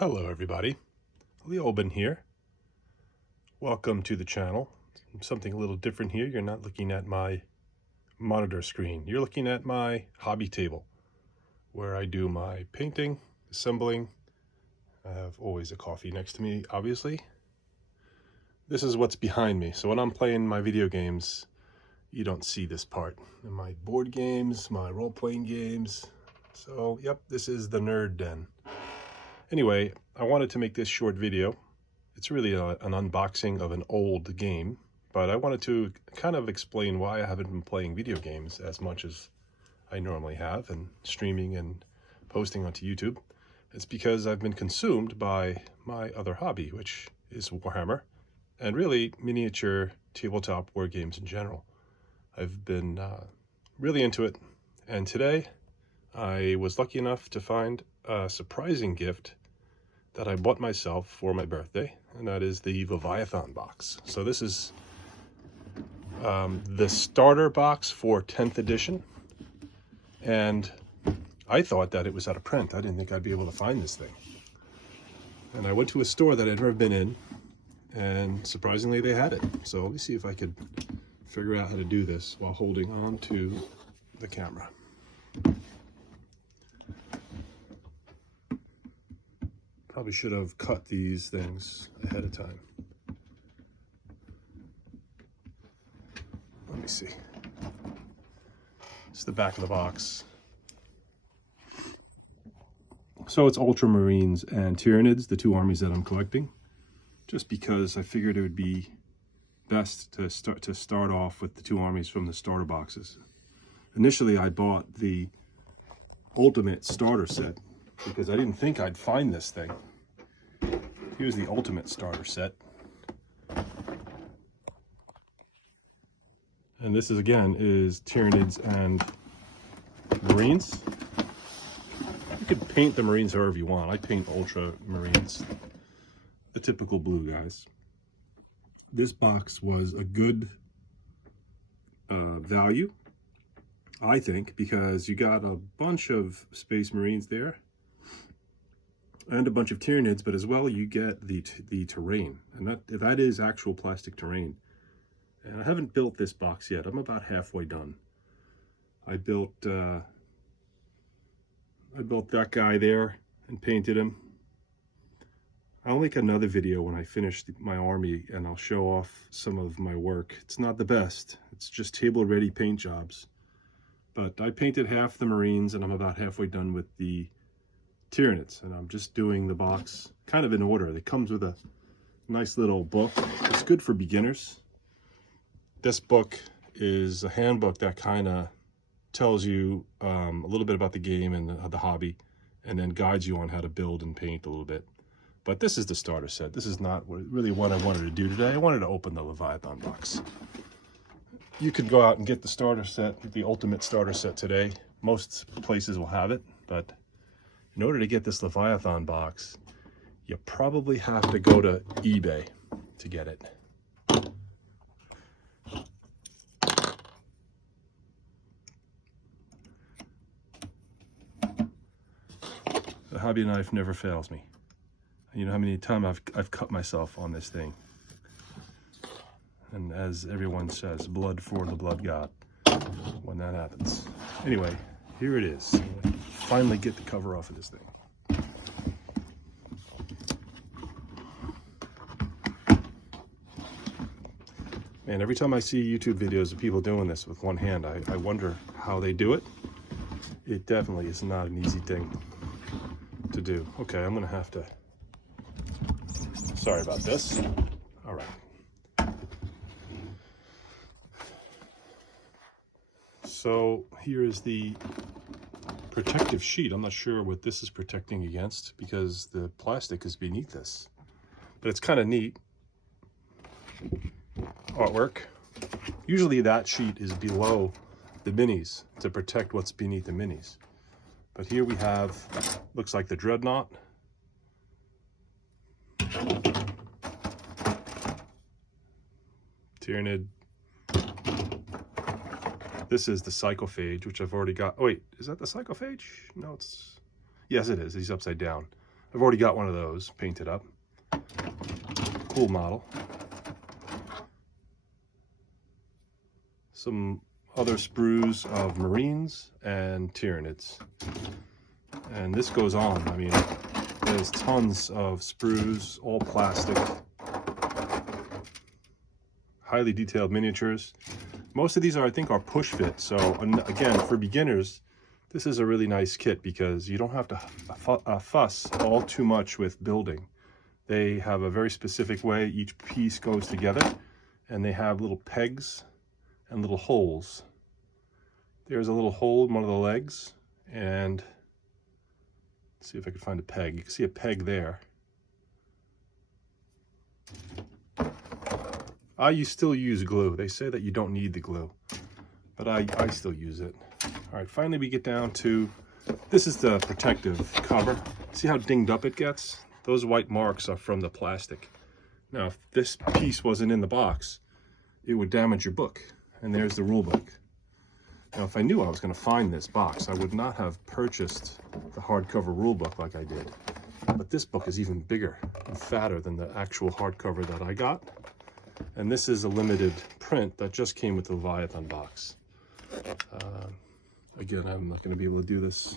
Hello everybody, Leoben here. Welcome to the channel. Something a little different here. You're not looking at my monitor screen. You're looking at my hobby table where I do my painting, assembling. I have always a coffee next to me, obviously. This is what's behind me. So when I'm playing my video games, you don't see this part. And my board games, my role-playing games. So, yep, this is the nerd den. Anyway, I wanted to make this short video. It's really an unboxing of an old game, but I wanted to kind of explain why I haven't been playing video games as much as I normally have and streaming and posting onto YouTube. It's because I've been consumed by my other hobby, which is Warhammer, and really miniature tabletop war games in general. I've been really into it, and today I was lucky enough to find a surprising gift that I bought myself for my birthday, and that is the Leviathan box. So this is the starter box for 10th edition, and I thought that it was out of print. I didn't think I'd be able to find this thing. And I went to a store that I'd never been in, and surprisingly they had it. So let me see if I could figure out how to do this while holding on to the camera. Probably should have cut these things ahead of time. Let me see. It's the back of the box. So it's Ultramarines and Tyranids, the two armies that I'm collecting, just because I figured it would be best to start off with the two armies from the starter boxes. Initially, I bought the Ultimate starter set because I didn't think I'd find this thing. Here's the Ultimate starter set. And this is, again, is Tyranids and Marines. You could paint the Marines however you want. I paint Ultra Marines, the typical blue guys. This box was a good value, I think, because you got a bunch of Space Marines there and a bunch of Tyranids, but as well you get the terrain, and that is actual plastic terrain. And I haven't built this box yet. I'm about halfway done. I built that guy there and painted him. I'll make another video when I finish my army, and I'll show off some of my work. It's not the best. It's just table-ready paint jobs. But I painted half the Marines, and I'm about halfway done with the Tyranids, and I'm just doing the box kind of in order. It comes with a nice little book. It's good for beginners. This book is a handbook that kind of tells you a little bit about the game and the hobby, and then guides you on how to build and paint a little bit. But this is the starter set. This is not really what I wanted to do today. I wanted to open the Leviathan box. You could go out and get the starter set, the Ultimate starter set today. Most places will have it, but in order to get this Leviathan box, you probably have to go to eBay to get it. The hobby knife never fails me. You know how many times I've cut myself on this thing. And as everyone says, blood for the blood god when that happens. Anyway, here it is. Finally get the cover off of this thing. Man, every time I see YouTube videos of people doing this with one hand, I wonder how they do it. It definitely is not an easy thing to do. Okay, I'm gonna have to, sorry about this. All right. So here is the protective sheet. I'm not sure what this is protecting against because the plastic is beneath this, but it's kind of neat artwork. Usually that sheet is below the minis to protect what's beneath the minis, but here we have, looks like the Dreadnought, Tyranid. This is the Psychophage, which I've already got. Oh wait, is that the Psychophage? No, it's, yes it is. He's upside down. I've already got one of those painted up. Cool model. Some other sprues of Marines and Tyranids. And this goes on. I mean, there's tons of sprues, all plastic. Highly detailed miniatures. Most of these are, I think, are push fit. So again, for beginners, this is a really nice kit because you don't have to fuss all too much with building. They have a very specific way each piece goes together, and they have little pegs and little holes. There's a little hole in one of the legs, and let's see if I can find a peg. You can see a peg there. I still use glue. They say that you don't need the glue, but I still use it. All right, finally we get down to, this is the protective cover. See how dinged up it gets? Those white marks are from the plastic. Now, if this piece wasn't in the box, it would damage your book. And there's the rule book. Now, if I knew I was going to find this box, I would not have purchased the hardcover rule book like I did. But this book is even bigger and fatter than the actual hardcover that I got. And this is a limited print that just came with the Leviathan box. Again, I'm not going to be able to do this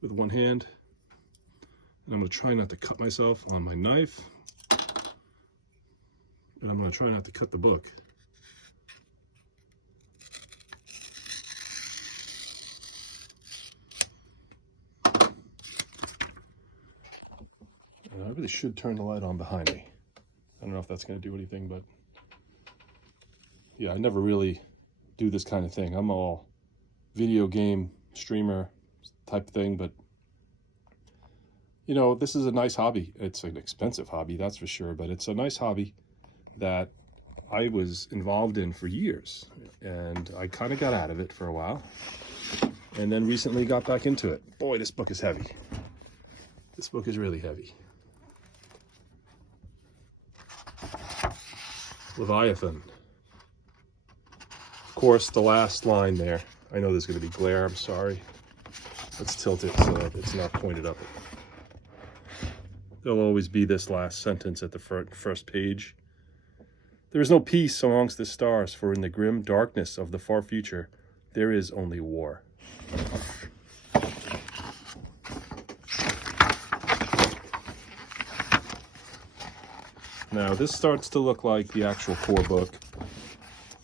with one hand. And I'm going to try not to cut myself on my knife. And I'm going to try not to cut the book. And I really should turn the light on behind me. I don't know if that's going to do anything, but yeah, I never really do this kind of thing. I'm all video game streamer type thing, but you know, this is a nice hobby. It's an expensive hobby, that's for sure, but it's a nice hobby that I was involved in for years, and I kind of got out of it for a while, and then recently got back into it. Boy, this book is heavy. This book is really heavy. Leviathan. Of course, the last line there. I know there's going to be glare, I'm sorry. Let's tilt it so that it's not pointed up. There'll always be this last sentence at the first page. There is no peace amongst the stars, for in the grim darkness of the far future, there is only war. Now, this starts to look like the actual core book,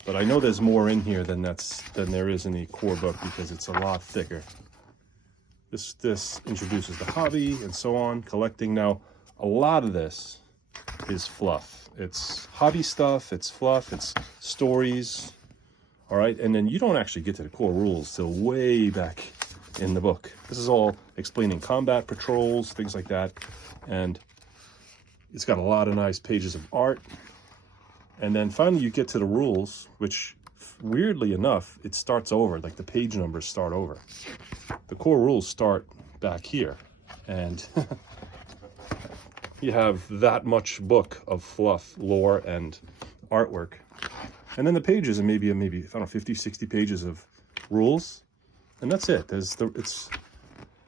but I know there's more in here than there is in the core book because it's a lot thicker. This introduces the hobby and so on, collecting. Now, a lot of this is fluff. It's hobby stuff, it's fluff, it's stories, all right? And then you don't actually get to the core rules till way back in the book. This is all explaining combat patrols, things like that, and it's got a lot of nice pages of art. And then finally you get to the rules, which weirdly enough, it starts over, like the page numbers start over. The core rules start back here, and you have that much book of fluff, lore, and artwork. And then the pages are maybe, I don't know, 50, 60 pages of rules, and that's it.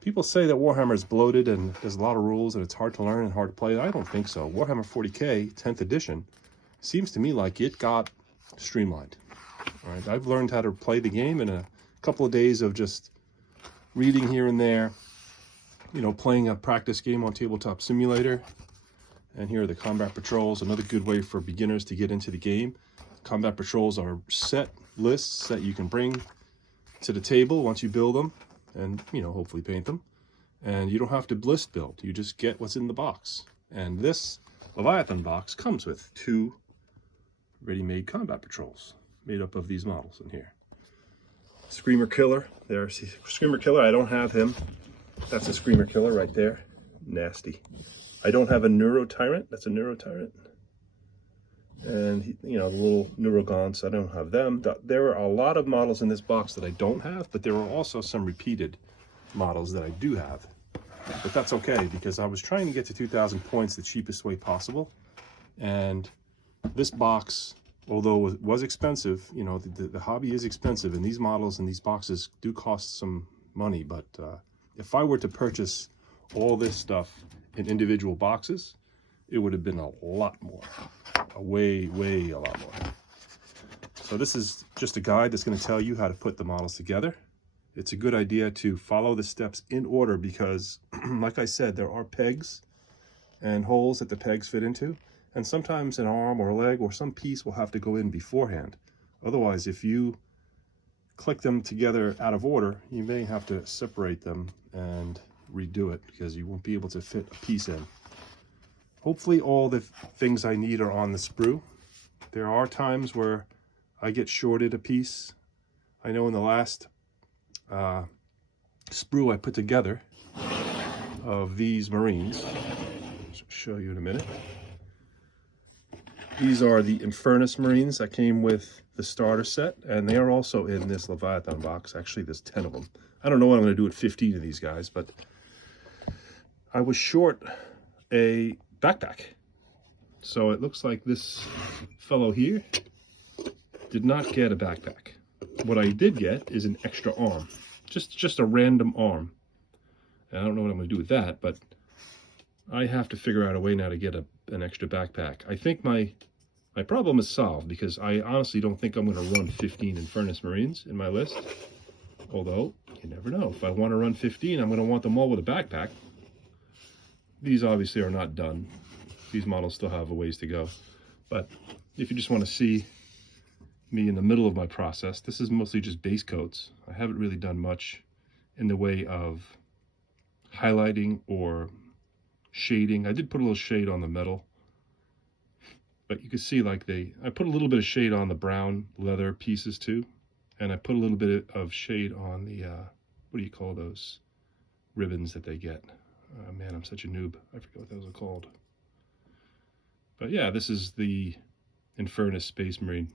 People say that Warhammer is bloated and there's a lot of rules and it's hard to learn and hard to play. I don't think so. Warhammer 40K 10th edition seems to me like it got streamlined. All right, I've learned how to play the game in a couple of days of just reading here and there, you know, playing a practice game on Tabletop Simulator. And here are the combat patrols, another good way for beginners to get into the game. Combat patrols are set lists that you can bring to the table once you build them and, you know, hopefully paint them. And you don't have to list build, you just get what's in the box. And this Leviathan box comes with 2 ready-made combat patrols made up of these models in here. Screamer Killer, there, see, Screamer Killer, I don't have him. That's a Screamer Killer right there, nasty. I don't have a Neuro Tyrant, that's a Neuro Tyrant. And, you know, the little Neurogons, I don't have them. There are a lot of models in this box that I don't have, but there are also some repeated models that I do have. But that's okay, because I was trying to get to 2,000 points the cheapest way possible. And this box, although it was expensive, you know, the hobby is expensive, and these models and these boxes do cost some money. But if I were to purchase all this stuff in individual boxes, it would have been a lot more, a lot more. So this is just a guide that's going to tell you how to put the models together. It's a good idea to follow the steps in order because, like I said, there are pegs and holes that the pegs fit into, and sometimes an arm or a leg or some piece will have to go in beforehand. Otherwise, if you click them together out of order, you may have to separate them and redo it because you won't be able to fit a piece in. Hopefully all the things I need are on the sprue. There are times where I get shorted a piece. I know in the last sprue I put together of these Marines, I'll show you in a minute. These are the Infernus Marines that came with the starter set, and they are also in this Leviathan box. Actually, there's 10 of them. I don't know what I'm going to do with 15 of these guys, but I was short a backpack. So it looks like this fellow here did not get a backpack. What I did get is an extra arm, just a random arm. And I don't know what I'm going to do with that, but I have to figure out a way now to get an extra backpack. I think my problem is solved because I honestly don't think I'm going to run 15 Infernus Marines in my list. Although, you never know. If I want to run 15, I'm going to want them all with a backpack. These obviously are not done. These models still have a ways to go. But if you just want to see me in the middle of my process, this is mostly just base coats. I haven't really done much in the way of highlighting or shading. I did put a little shade on the metal, but you can see like I put a little bit of shade on the brown leather pieces too, and I put a little bit of shade on the what do you call those ribbons that they get? Oh man, I'm such a noob. I forget what those are called. But yeah, this is the Infernus Space Marine.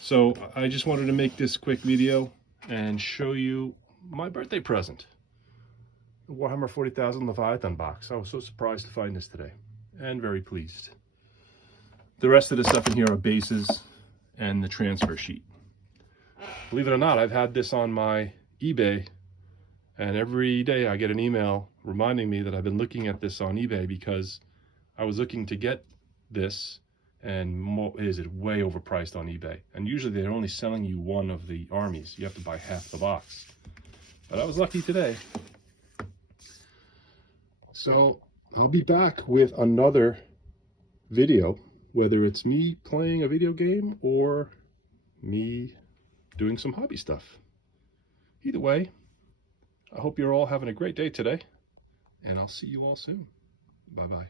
So I just wanted to make this quick video and show you my birthday present. The Warhammer 40,000 Leviathan box. I was so surprised to find this today and very pleased. The rest of the stuff in here are bases and the transfer sheet. Believe it or not, I've had this on my eBay, and every day I get an email reminding me that I've been looking at this on eBay because I was looking to get this, and is it way overpriced on eBay. And usually they're only selling you one of the armies. You have to buy half the box. But I was lucky today. So I'll be back with another video, whether it's me playing a video game or me doing some hobby stuff. Either way, I hope you're all having a great day today, and I'll see you all soon. Bye-bye.